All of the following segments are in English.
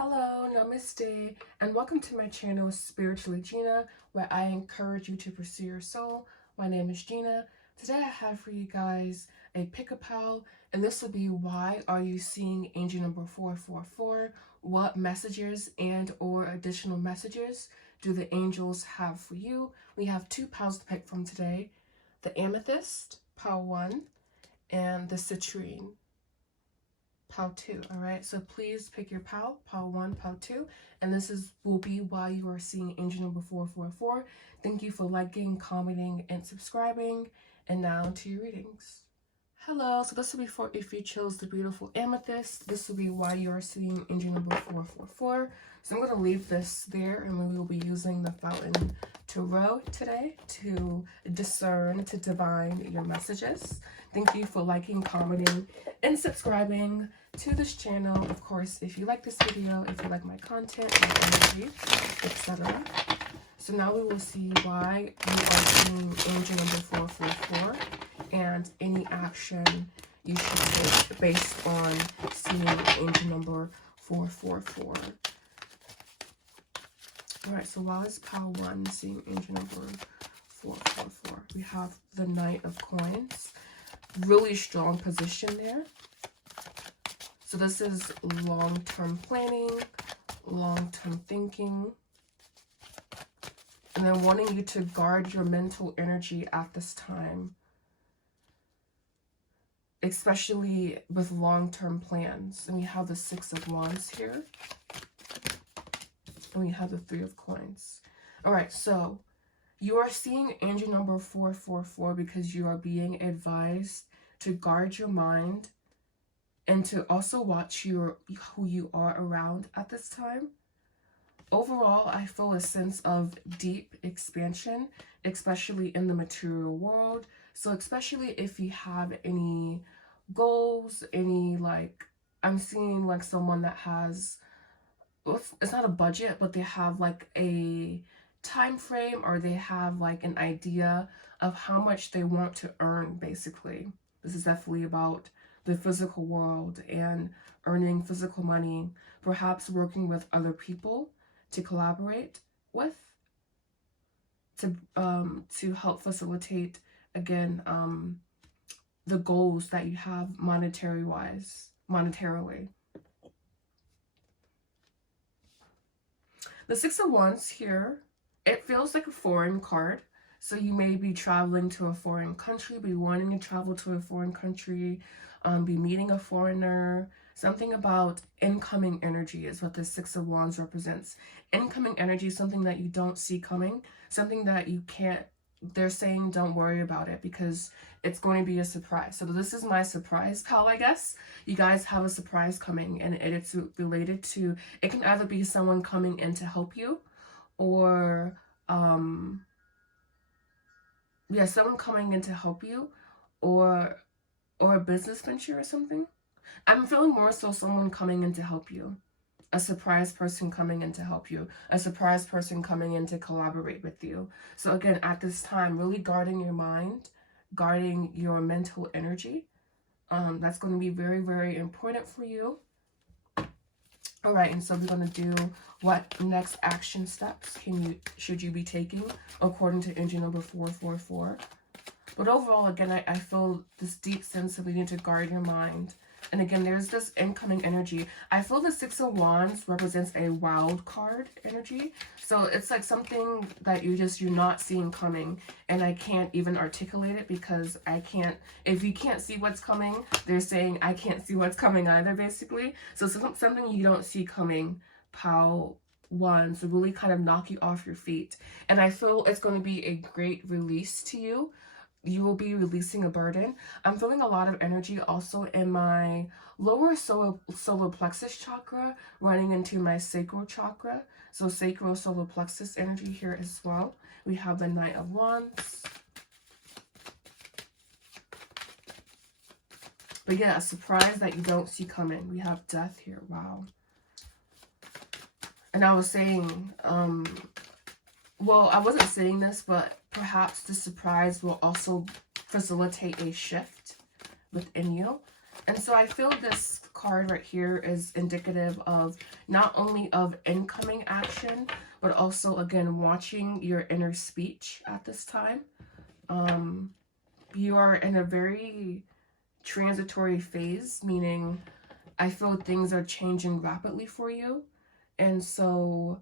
Hello, Namaste, and welcome to my channel, Spiritually Gina, where I encourage you to pursue your soul. My name is Gina. Today I have for you guys a pick-a-pal, and this will be why are you seeing angel number 444? What messages and or additional messages do the angels have for you? We have two pals to pick from today, the amethyst, pal 1, and the citrine, pal 2. All right, so please pick your pal 1, pal 2, and this will be why you are seeing angel number 444. Thank you for liking, commenting, and subscribing. And now to your readings. Hello, so this will be for if you chose the beautiful amethyst. This will be why you are seeing angel number 444. So I'm going to leave this there, and we will be using the fountain tarot today to discern, to divine your messages. Thank you for liking, commenting, and subscribing to this channel. Of course, if you like this video, if you like my content, my energy, etc. So now we will see why you are seeing angel number 444 and any action you should take based on seeing angel number 444. Alright, so while it's pile 1 seeing angel number 444, we have the Knight of Coins. Really strong position there. So this is long-term planning, long-term thinking, and then wanting you to guard your mental energy at this time, especially with long-term plans. And we have the 6 of Wands here, and we have the 3 of Coins. All right, so you are seeing angel number 444 because you are being advised to guard your mind and to also watch who you are around at this time. Overall, I feel a sense of deep expansion, especially in the material world. So especially if you have any goals, I'm seeing like someone that has, it's not a budget, but they have like a time frame, or they have like an idea of how much they want to earn, basically. This is definitely about the physical world and earning physical money, perhaps working with other people to collaborate with, to help facilitate, again, the goals that you have monetarily. The 6 of Wands here, it feels like a foreign card. So you may be traveling to a foreign country, be wanting to travel to a foreign country, be meeting a foreigner. Something about incoming energy is what the 6 of Wands represents. Incoming energy, something that you don't see coming, something that you can't, they're saying don't worry about it because it's going to be a surprise. So this is my surprise pal, I guess. You guys have a surprise coming, and it's related to, it can either be someone coming in to help you, or someone coming in to help you, or a business venture or something. I'm feeling more so someone coming in to help you. A surprise person coming in to help you. A surprise person coming in to collaborate with you. So again, at this time, really guarding your mind, guarding your mental energy. That's going to be very, very important for you. All right, and so we're going to do what next action steps should you be taking according to angel number 444. But overall, again, I feel this deep sense of you need to guard your mind. And again, there's this incoming energy. I feel the 6 of Wands represents a wild card energy. So it's like something that you're not seeing coming. And I can't even articulate it because if you can't see what's coming, they're saying I can't see what's coming either, basically. So something you don't see coming, pal 1, so really kind of knock you off your feet. And I feel it's going to be a great release to you. You will be releasing a burden. I'm feeling a lot of energy also in my lower solar plexus chakra, running into my sacral chakra. So sacral solar plexus energy here as well. We have the Knight of Wands. But yeah, a surprise that you don't see coming. We have death here. Wow. And I was saying, well, I wasn't saying this, but perhaps the surprise will also facilitate a shift within you. And so I feel this card right here is indicative of not only of incoming action, but also, again, watching your inner speech at this time. You are in a very transitory phase, meaning I feel things are changing rapidly for you. And so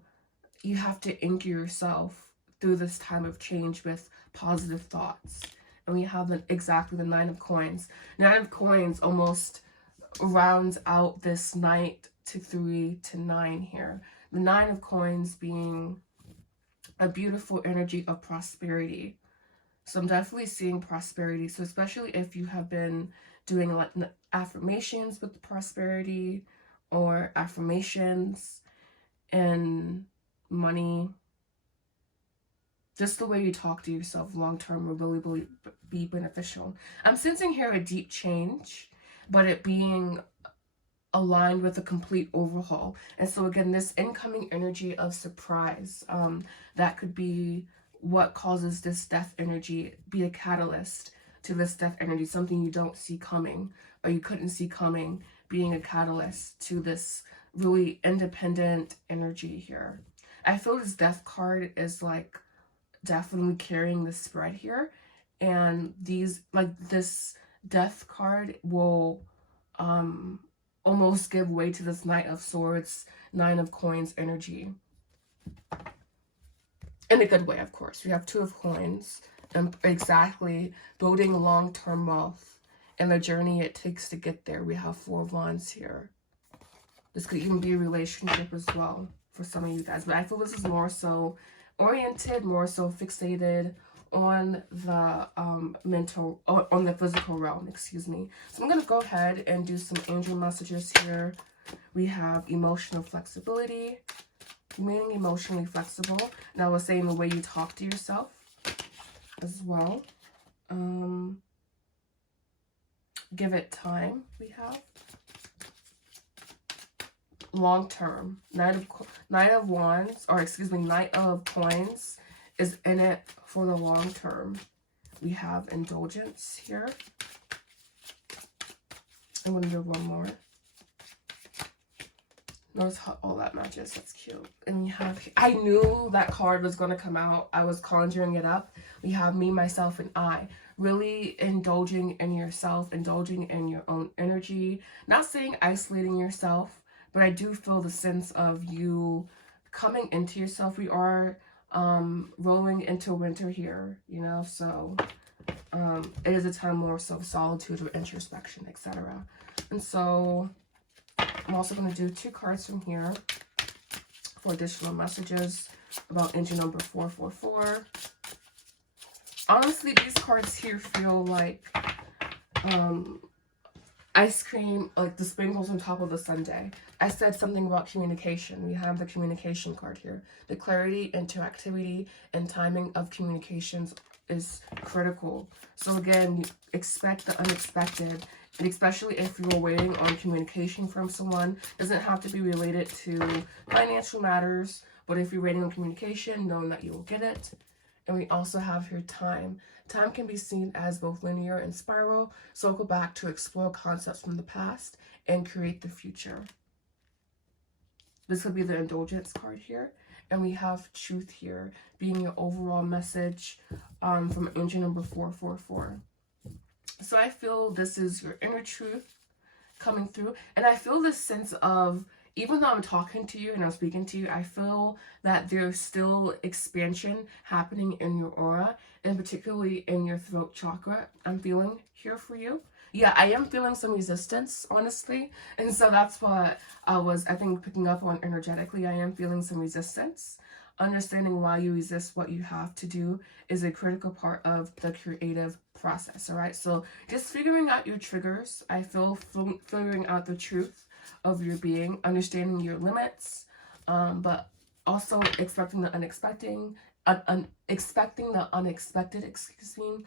you have to anchor yourself through this time of change with positive thoughts. And we have exactly the Nine of Coins. Nine of Coins almost rounds out this Knight to 3 to 9 here. The Nine of Coins being a beautiful energy of prosperity. So I'm definitely seeing prosperity. So especially if you have been doing like affirmations with prosperity, or affirmations and money, just the way you talk to yourself long term will really, really be beneficial. I'm sensing here a deep change, but it being aligned with a complete overhaul. And so again, this incoming energy of surprise, that could be what causes this death energy, be a catalyst to this death energy, something you don't see coming or you couldn't see coming, being a catalyst to this really independent energy here. I feel this death card is like definitely carrying the spread here, and these, like, this death card will almost give way to this Knight of Swords, Nine of Coins energy. In a good way, of course. We have Two of Coins, and exactly building long-term wealth and the journey it takes to get there. We have Four of Wands here. This could even be a relationship as well for some of you guys. But I feel this is more so oriented, more so fixated on the mental, on the physical realm, excuse me. So I'm going to go ahead and do some angel messages here. We have emotional flexibility, remaining emotionally flexible. And I was saying the way you talk to yourself as well. Give it time, we have. Long term. Knight of Wands, or excuse me, Knight of Coins is in it for the long term. We have indulgence here. I'm going to do one more. Notice how all that matches. That's cute. And we have, I knew that card was going to come out. I was conjuring it up. We have me, myself, and I. Really indulging in yourself, indulging in your own energy. Not saying isolating yourself, but I do feel the sense of you coming into yourself. We are rolling into winter here, you know, so it is a time more so of solitude or introspection, etc. And so I'm also going to do 2 cards from here for additional messages about engine number 444. Honestly, these cards here feel like ice cream, like the sprinkles on top of the sundae. I said something about communication. We have the communication card here. The clarity, interactivity, and timing of communications is critical. So again, expect the unexpected, and especially if you're waiting on communication from someone. It doesn't have to be related to financial matters, but if you're waiting on communication, knowing that you will get it. And we also have here time. Time can be seen as both linear and spiral. Circle back to explore concepts from the past and create the future. This would be the indulgence card here. And we have truth here, being your overall message from engine number 444. So I feel this is your inner truth coming through. And I feel this sense of, even though I'm talking to you and I'm speaking to you, I feel that there's still expansion happening in your aura, and particularly in your throat chakra. I'm feeling here for you. Yeah, I am feeling some resistance, honestly. And so that's what I was, I think, picking up on energetically. I am feeling some resistance. Understanding why you resist what you have to do is a critical part of the creative process, all right? So just figuring out your triggers. I feel figuring out the truth of your being, understanding your limits, but also expecting the unexpected, expecting the unexpected, excuse me,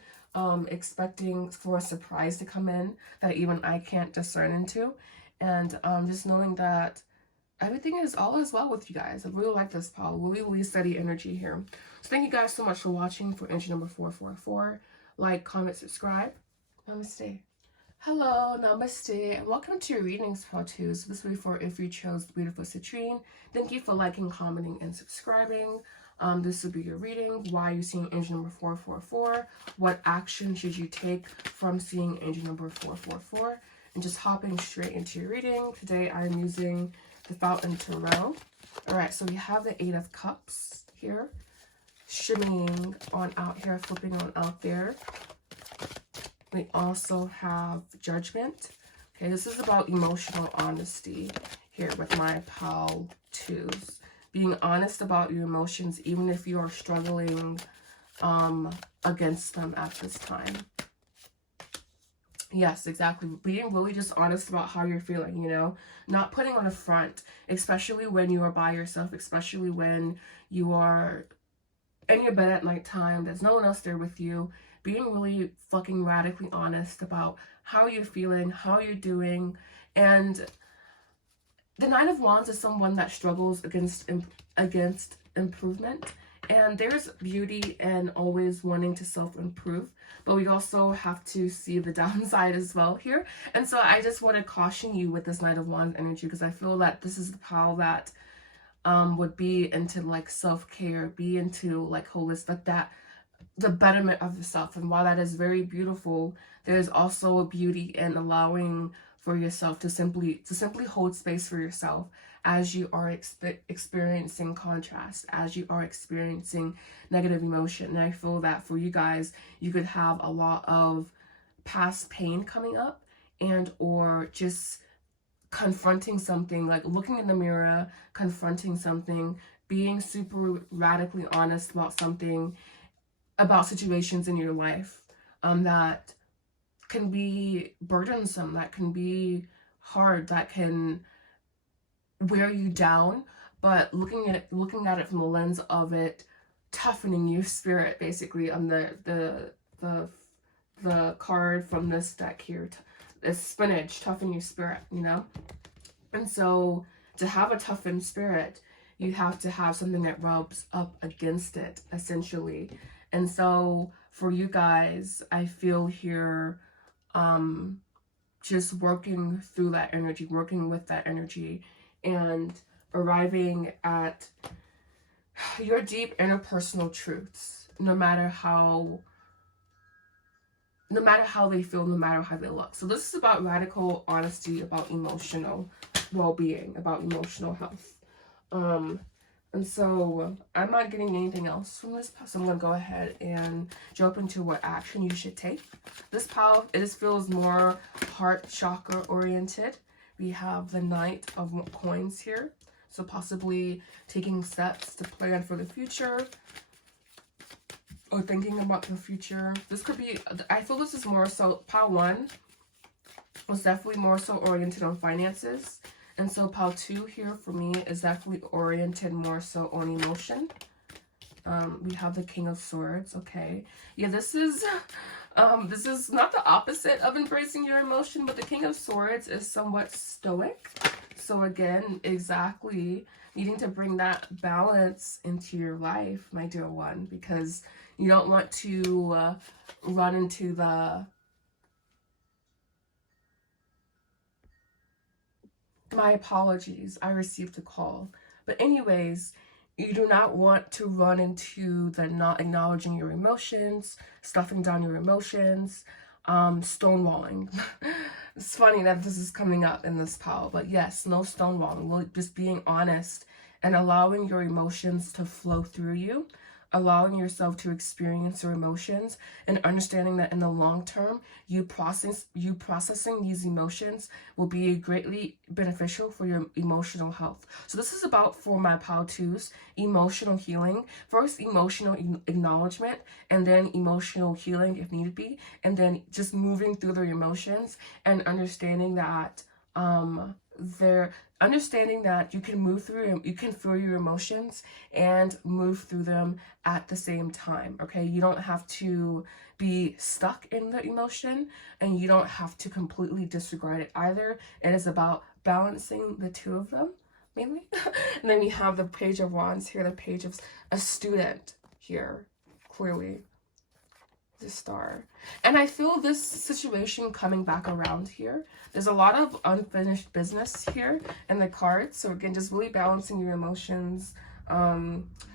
expecting for a surprise to come in that even I can't discern into, and just knowing that everything is all is well with you guys. I really like this pile. Really, really steady energy here. So thank you guys so much for watching for entry number 444. Like, comment, subscribe. Namaste. Hello, Namaste, and welcome to your readings how to. So this will be for if you chose the beautiful citrine. Thank you for liking, commenting, and subscribing. This will be your reading. Why are you seeing angel number 444? What action should you take from seeing angel number 444? And just hopping straight into your reading. Today I'm using the Fountain Tarot. Alright, so we have the Eight of Cups here, shimmying on out here, flipping on out there. We also have Judgment. Okay, this is about emotional honesty here with my pile twos. Being honest about your emotions, even if you are struggling against them at this time. Yes, exactly. Being really just honest about how you're feeling, you know? Not putting on a front, especially when you are by yourself, especially when you are in your bed at nighttime, there's no one else there with you. Being really fucking radically honest about how you're feeling, how you're doing. And the Nine of Wands is someone that struggles against improvement. And there's beauty in always wanting to self-improve. But we also have to see the downside as well here. And so I just want to caution you with this Knight of Wands energy, because I feel that this is the pile that would be into like self-care, be into like holistic, that the betterment of yourself. And while that is very beautiful, there's also a beauty in allowing for yourself to simply hold space for yourself as you are experiencing contrast, as you are experiencing negative emotion. And I feel that for you guys, you could have a lot of past pain coming up, and or just confronting something, like looking in the mirror, confronting something, being super radically honest about something, about situations in your life that can be burdensome, that can be hard, that can wear you down, but looking at it from the lens of it toughening your spirit, basically. The card from this deck here is spinach, toughen your spirit, you know? And so to have a toughened spirit, you have to have something that rubs up against it, essentially. And so for you guys, I feel here just working through that energy, working with that energy, and arriving at your deep interpersonal truths, no matter how they feel, no matter how they look. So this is about radical honesty, about emotional well-being, about emotional health. And so I'm not getting anything else from this, so I'm going to go ahead and jump into what action you should take. This pile, it just feels more heart chakra oriented. We have the Knight of Coins here, so possibly taking steps to plan for the future, or thinking about the future. This could be, I feel this is more so, pile 1 was definitely more so oriented on finances. And so pile 2 here for me is definitely oriented more so on emotion. We have the King of Swords, okay. Yeah, this is not the opposite of embracing your emotion, but the King of Swords is somewhat stoic. So again, exactly needing to bring that balance into your life, my dear one, because you don't want to run into the my apologies, I received a call. But anyways, you do not want to run into the not acknowledging your emotions, stuffing down your emotions, stonewalling. It's funny that this is coming up in this pile, but yes, no stonewalling. Just being honest and allowing your emotions to flow through you, allowing yourself to experience your emotions, and understanding that in the long term, you processing these emotions will be greatly beneficial for your emotional health. So this is about, for my pile 2s, emotional healing. First, emotional acknowledgement, and then emotional healing if need be, and then just moving through their emotions and understanding that understanding that you can feel your emotions and move through them at the same time, okay? You don't have to be stuck in the emotion, and you don't have to completely disregard it either. It is about balancing the two of them, mainly. And then you have the Page of Wands here, the Page of a student here, clearly. The Star. And I feel this situation coming back around here. There's a lot of unfinished business here in the cards. So again, just really balancing your emotions.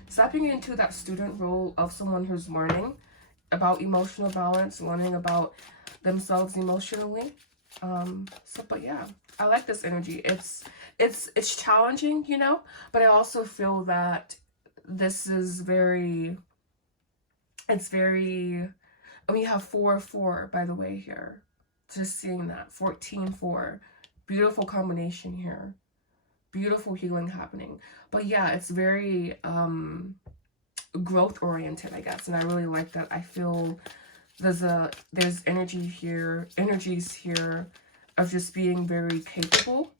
Stepping into that student role of someone who's learning about emotional balance, learning about themselves emotionally. But yeah, I like this energy. It's challenging, you know, but I also feel that this is very, it's very, we have 4-4, by the way, here. Just seeing that. 14-4. Beautiful combination here. Beautiful healing happening. But yeah, it's very growth oriented, I guess. And I really like that. I feel there's energies here of just being very capable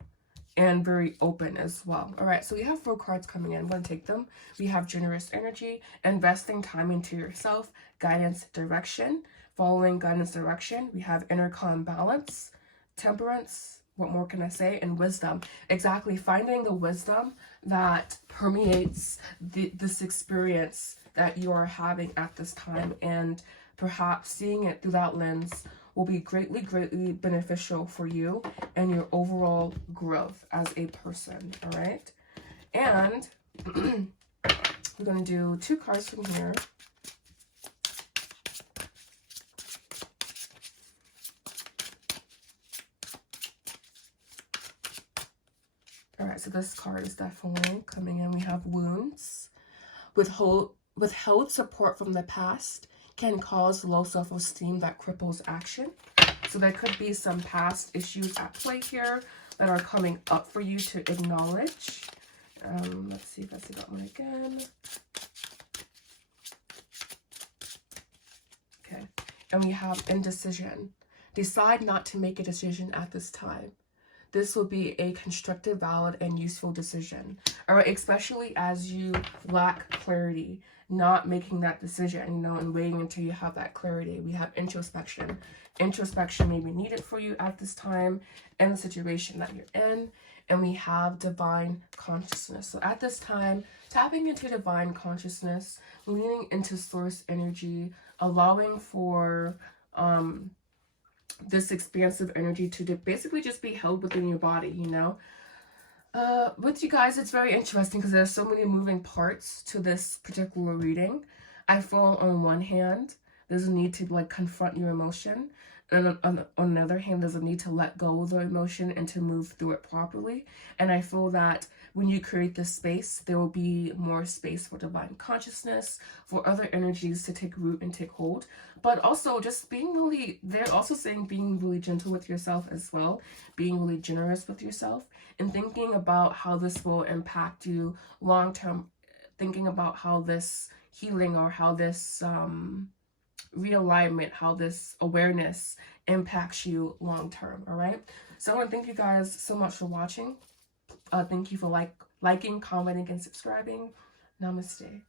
and very open as well. All right, so we have 4 cards coming in. I'm going to take them. We have generous energy, investing time into yourself, guidance, direction, following guidance, direction. We have inner calm, balance, temperance. What more can I say? And wisdom. Exactly, finding the wisdom that permeates this experience that you are having at this time, and perhaps seeing it through that lens will be greatly, greatly beneficial for you and your overall growth as a person, all right? And we're going to do 2 cards from here. All right, so this card is definitely coming in. We have wounds. Withheld support from the past can cause low self-esteem that cripples action. So there could be some past issues at play here that are coming up for you to acknowledge. Let's see if I see that one again. Okay. And we have indecision. Decide not to make a decision at this time. This will be a constructive, valid, and useful decision. All right, especially as you lack clarity, not making that decision, you know, and waiting until you have that clarity. We have introspection. Introspection may be needed for you at this time in the situation that you're in. And we have divine consciousness. So at this time, tapping into divine consciousness, leaning into source energy, allowing for this expansive energy to basically just be held within your body, you know. With you guys, it's very interesting because there's so many moving parts to this particular reading. I feel on one hand, there's a need to like confront your emotion. And on the other hand, there's a need to let go of the emotion and to move through it properly. And I feel that when you create this space, there will be more space for divine consciousness, for other energies to take root and take hold. But also just being really, they're also saying being really gentle with yourself as well, being really generous with yourself, and thinking about how this will impact you long term, thinking about how this healing or how this realignment, how this awareness impacts you long term. All right, so I want to thank you guys so much for watching. Thank you for liking, commenting, and subscribing. Namaste.